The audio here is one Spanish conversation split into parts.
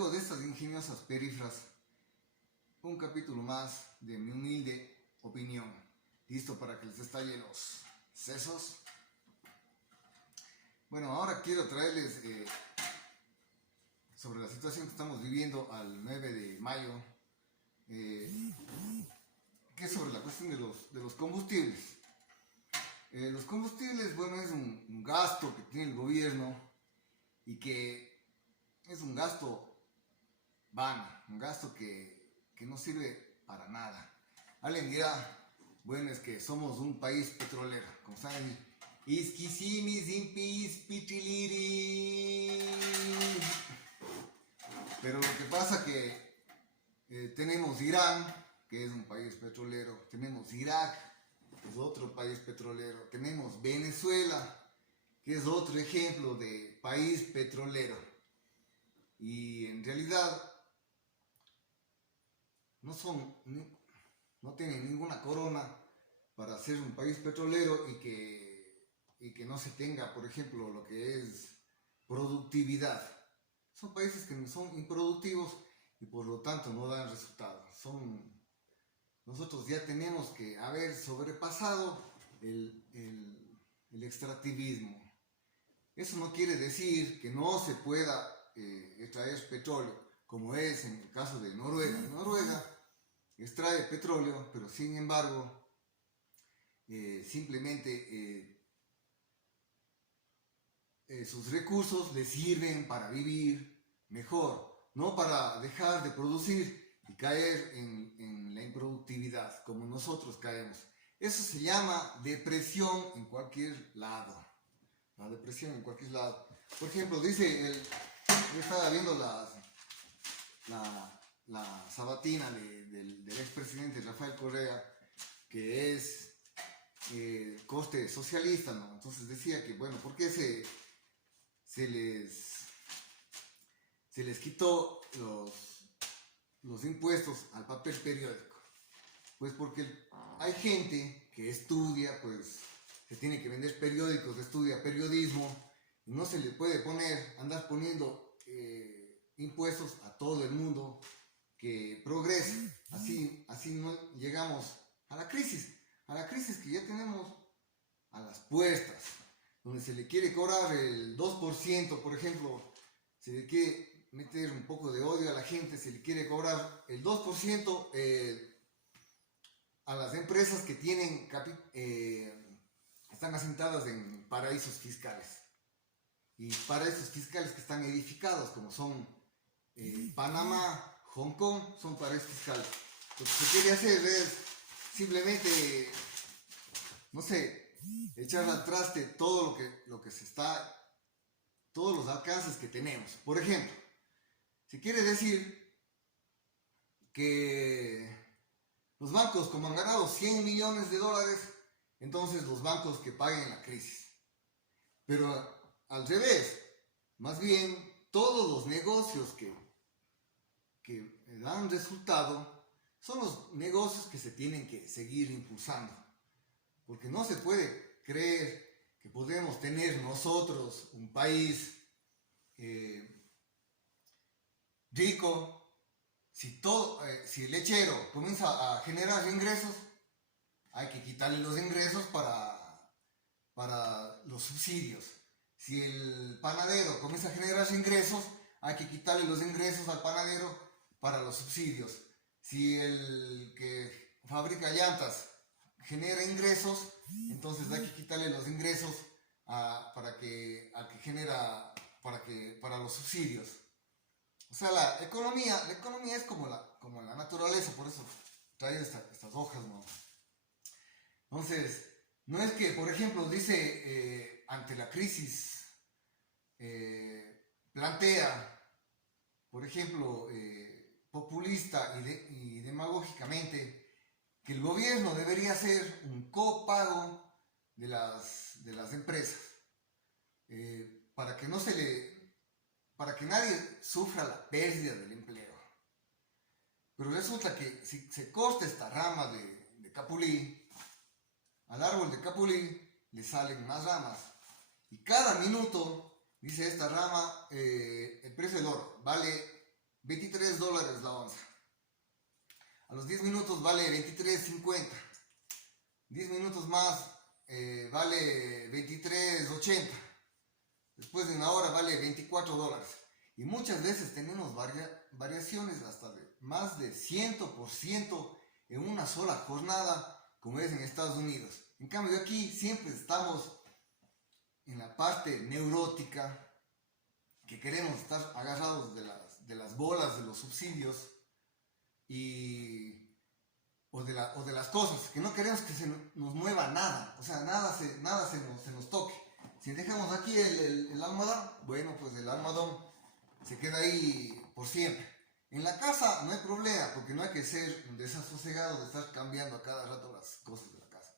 Luego de estas ingeniosas perifras, un capítulo más de mi humilde opinión. ¿Listo para que les estalle los sesos? Bueno, ahora quiero traerles sobre la situación que estamos viviendo al 9 de mayo, que es sobre la cuestión de los combustibles. Los combustibles, bueno, es un gasto que tiene el gobierno y que es un gasto vano, un gasto que no sirve para nada. Alguien dirá, bueno, es que somos un país petrolero, como saben, isquisimis impis pitiliri. Pero lo que pasa que tenemos Irán, que es un país petrolero, tenemos Irak, que es otro país petrolero, tenemos Venezuela, que es otro ejemplo de país petrolero. Y en realidad no tienen ninguna corona para ser un país petrolero y que no se tenga, por ejemplo, lo que es productividad. Son países que son improductivos y por lo tanto no dan resultados. Nosotros ya tenemos que haber sobrepasado el extractivismo. Eso no quiere decir que no se pueda extraer petróleo, como es en el caso de Noruega. Noruega extrae petróleo, pero sin embargo, simplemente sus recursos le sirven para vivir mejor, no para dejar de producir y caer en la improductividad, como nosotros caemos. Eso se llama depresión en cualquier lado. La depresión en cualquier lado. Por ejemplo, yo estaba viendo la sabatina del expresidente Rafael Correa, que es corte socialista, ¿no? Entonces decía que, bueno, ¿por qué se les quitó los impuestos al papel periódico? Pues porque hay gente que estudia, pues se tiene que vender periódicos, estudia periodismo, y no se le puede andar poniendo impuestos a todo el mundo que progrese. Así no llegamos a la crisis que ya tenemos a las puertas, donde se le quiere cobrar el 2%, por ejemplo, se le quiere meter un poco de odio a la gente, se le quiere cobrar el 2% a las empresas que tienen están asentadas en paraísos fiscales. Y paraísos fiscales que están edificados, como son Panamá, Hong Kong, son paraísos fiscales. Lo que se quiere hacer es simplemente, no sé, echar al traste todo todos los alcances que tenemos. Por ejemplo, si quiere decir que los bancos, como han ganado 100 millones de dólares, entonces los bancos que paguen la crisis. Pero al revés, más bien todos los negocios que dan resultado son los negocios que se tienen que seguir impulsando. Porque no se puede creer que podemos tener nosotros un país rico si el lechero comienza a generar ingresos. Hay que quitarle los ingresos para los subsidios. Si el panadero comienza a generar ingresos, hay que quitarle los ingresos al panadero para los subsidios. Si el que fabrica llantas genera ingresos, entonces hay que quitarle los ingresos para los subsidios. O sea, la economía es como la naturaleza, por eso trae estas hojas, ¿no? Entonces, no es que, por ejemplo, dice ante la crisis, plantea, por ejemplo, populista y demagógicamente, que el gobierno debería hacer un copago de las empresas, para que nadie sufra la pérdida del empleo. Pero resulta que si se corta esta rama de capulí, al árbol de capulí le salen más ramas. Y cada minuto, dice esta rama, el precio del oro vale $23 la onza. A los 10 minutos vale 23.50. 10 minutos más vale 23.80. Después de una hora vale $24. Y muchas veces tenemos variaciones hasta de más de 100% en una sola jornada, como es en Estados Unidos. En cambio aquí siempre estamos en la parte neurótica, que queremos estar agarrados de las bolas de los subsidios o de las cosas, que no queremos que se nos mueva nada, o sea, nada se nos toque. Si dejamos aquí el almohadón, bueno, pues el almohadón se queda ahí por siempre. En la casa no hay problema, porque no hay que ser desasosegado de estar cambiando a cada rato las cosas de la casa.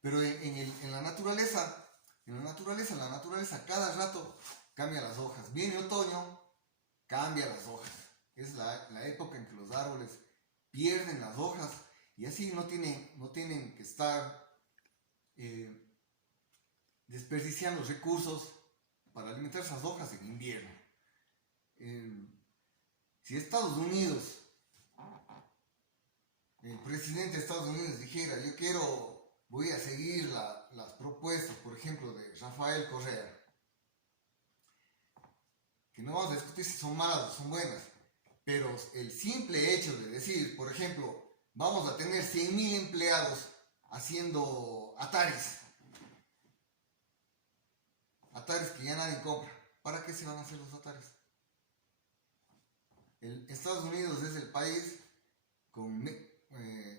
Pero en la naturaleza cada rato cambia las hojas. Viene otoño, cambia las hojas. Es la época en que los árboles pierden las hojas y así no tienen que estar desperdiciando recursos para alimentar esas hojas en invierno. Si Estados Unidos, el presidente de Estados Unidos dijera, voy a seguir las propuestas, por ejemplo, de Rafael Correa, que no vamos a discutir si son malas o son buenas, pero el simple hecho de decir, por ejemplo, vamos a tener 100.000 empleados haciendo Ataris que ya nadie compra, ¿para qué se van a hacer los Ataris? Estados Unidos es el país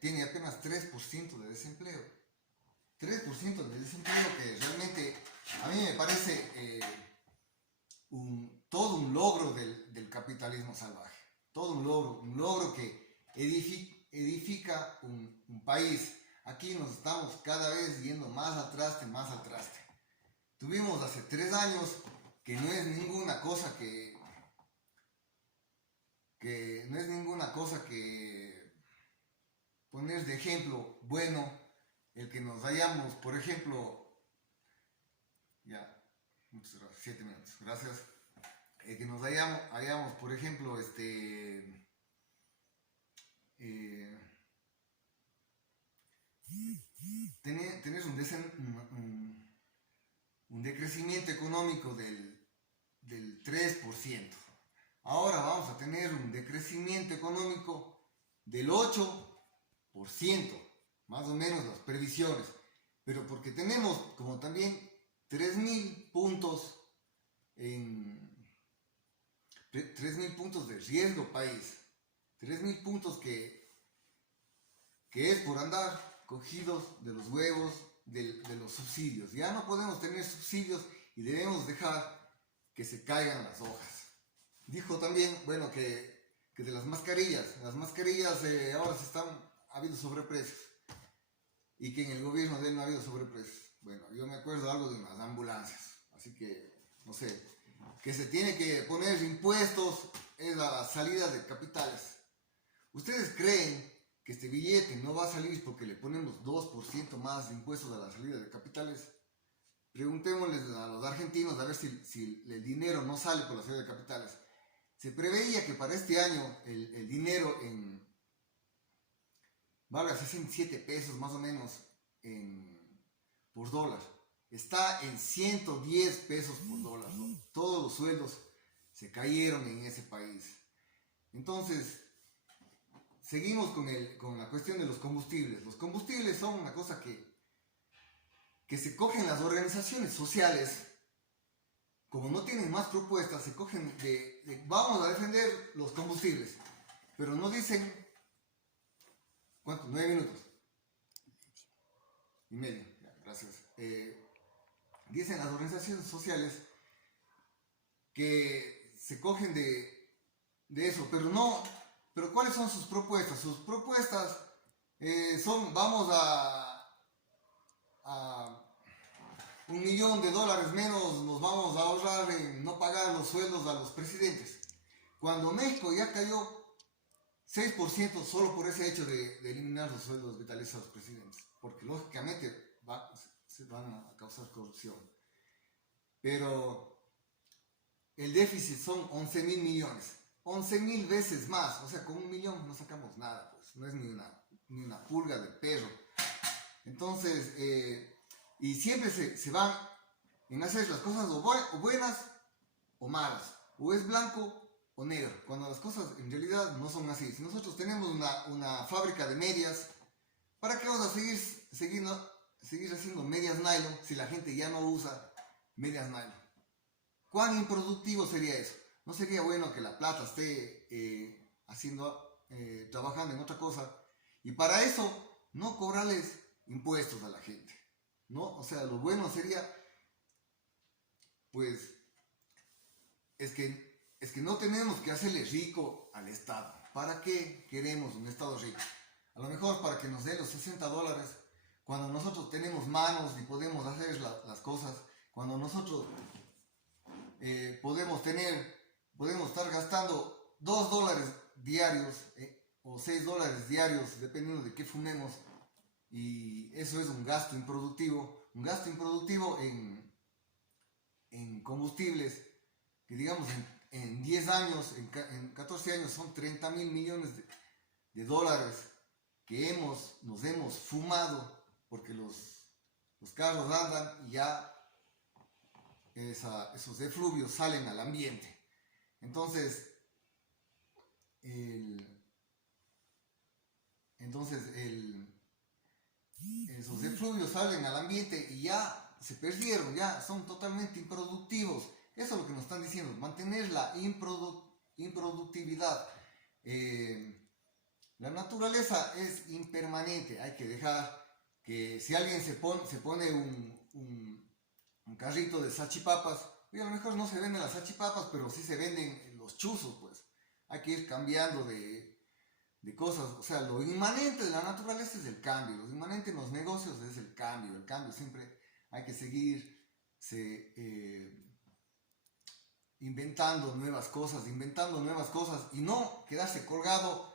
tiene apenas 3% de desempleo. 3% de desempleo que realmente a mí me parece todo un logro del capitalismo salvaje. Todo un logro que edifica un país. Aquí nos estamos cada vez yendo más al traste. Tuvimos hace 3 años que no es ninguna cosa que poner de ejemplo bueno el que nos hayamos, por ejemplo, ya, muchas gracias, 7 minutos, gracias, el que nos hayamos, por ejemplo, tener un decrecimiento económico del 3%. Ahora vamos a tener un decrecimiento económico del 8%, más o menos las previsiones, pero porque tenemos como también 3.000 puntos 3.000 puntos de riesgo país, 3.000 puntos que es por andar cogidos de los huevos de los subsidios. Ya no podemos tener subsidios y debemos dejar que se caigan las hojas. Dijo también, bueno, que de las mascarillas ahora ha habido sobreprecios y que en el gobierno de él no ha habido sobreprecios. Bueno, yo me acuerdo algo de unas ambulancias, así que, no sé, que se tiene que poner impuestos en la salida de capitales. ¿Ustedes creen que este billete no va a salir porque le ponemos 2% más de impuestos a la salida de capitales? Preguntémosles a los argentinos a ver si el dinero no sale por la salida de capitales. Se preveía que para este año el dinero vale a 67 pesos más o menos por dólar. Está en 110 pesos por dólar, ¿no? Todos los sueldos se cayeron en ese país. Entonces, seguimos con la cuestión de los combustibles. Los combustibles son una cosa que se cogen las organizaciones sociales. Como no tienen más propuestas, se cogen vamos a defender los combustibles, pero no dicen, ¿cuánto? 9 minutos y medio, ya, gracias. Dicen las organizaciones sociales que se cogen de eso, pero ¿cuáles son sus propuestas? Sus propuestas vamos a $1 millón menos nos vamos a ahorrar en no pagar los sueldos a los presidentes. Cuando México ya cayó 6% solo por ese hecho de eliminar los sueldos vitalicios a los presidentes, porque lógicamente se van a causar corrupción. Pero el déficit son 11.000 millones. 11.000 veces más. O sea, con 1.000.000 no sacamos nada, pues. No es ni una pulga del perro. Entonces, y siempre se van en hacer las cosas o buenas o malas. O es blanco o negro. Cuando las cosas en realidad no son así. Si nosotros tenemos una fábrica de medias, ¿para qué vamos a seguir haciendo medias nylon si la gente ya no usa medias nylon? ¿Cuán improductivo sería eso? ¿No sería bueno que la plata esté trabajando en otra cosa? Y para eso, no cobrarles impuestos a la gente, ¿no? O sea, lo bueno sería, pues, es que no tenemos que hacerle rico al Estado. ¿Para qué queremos un Estado rico? A lo mejor para que nos dé los $60, cuando nosotros tenemos manos y podemos hacer las cosas, cuando nosotros podemos estar gastando $2 diarios o $6 diarios, dependiendo de qué fumemos, y eso es un gasto improductivo en combustibles, que digamos en 10 años, en 14 años son 30.000 millones de dólares que nos hemos fumado, porque los carros andan y ya esos efluvios salen al ambiente. Entonces, esos efluvios salen al ambiente y ya se perdieron, ya son totalmente improductivos. Eso es lo que nos están diciendo, mantener la improductividad. La naturaleza es impermanente, hay que dejar que si alguien se pone un carrito de salchipapas, y a lo mejor no se venden las salchipapas, pero sí se venden los chuzos, pues. Hay que ir cambiando de cosas. O sea, lo inmanente de la naturaleza es el cambio, lo inmanente en los negocios es el cambio siempre hay que seguir inventando nuevas cosas y no quedarse colgado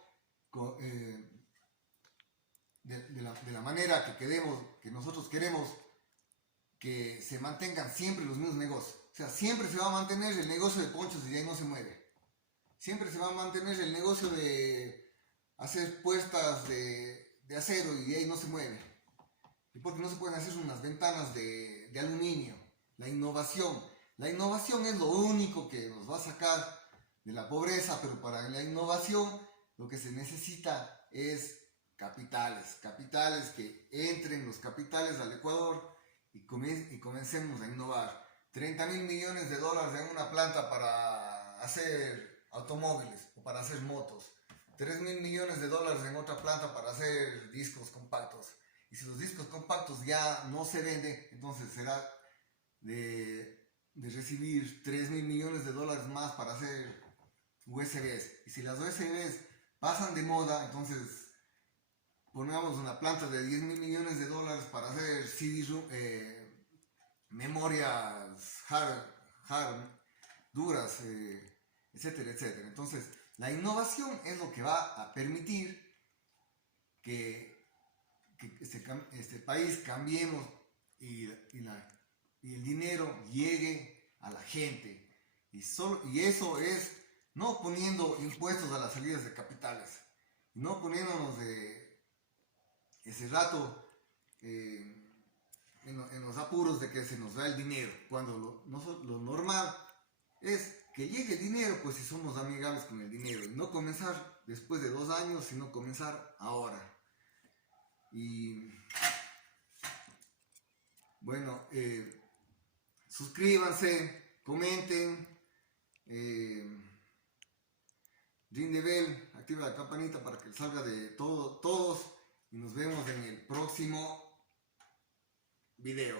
de la manera que nosotros queremos que se mantengan siempre los mismos negocios. O sea, siempre se va a mantener el negocio de ponchos y ahí no se mueve. Siempre se va a mantener el negocio de hacer puestas de acero y de ahí no se mueve. ¿Y por qué no se pueden hacer unas ventanas de aluminio? La innovación es lo único que nos va a sacar de la pobreza, pero para la innovación lo que se necesita es capitales que entren los capitales al Ecuador y comencemos a innovar. 30.000 millones de dólares en una planta para hacer automóviles o para hacer motos. 3.000 millones de dólares en otra planta para hacer discos compactos. Y si los discos compactos ya no se venden, entonces será de recibir 3.000 millones de dólares más para hacer USBs. Y si las USBs pasan de moda, entonces pongamos una planta de 10.000 millones de dólares para hacer memorias hard duras, etcétera, etcétera. Entonces, la innovación es lo que va a permitir que este país cambiemos y el dinero llegue a la gente. Y eso es no poniendo impuestos a las salidas de capitales, no poniéndonos de ese rato en los apuros de que se nos da el dinero, cuando lo normal es que llegue el dinero, pues si somos amigables con el dinero, y no comenzar después de 2 años, sino comenzar ahora. Y bueno, suscríbanse, comenten, ring the bell, activa la campanita para que salga de todos, y nos vemos en el próximo video.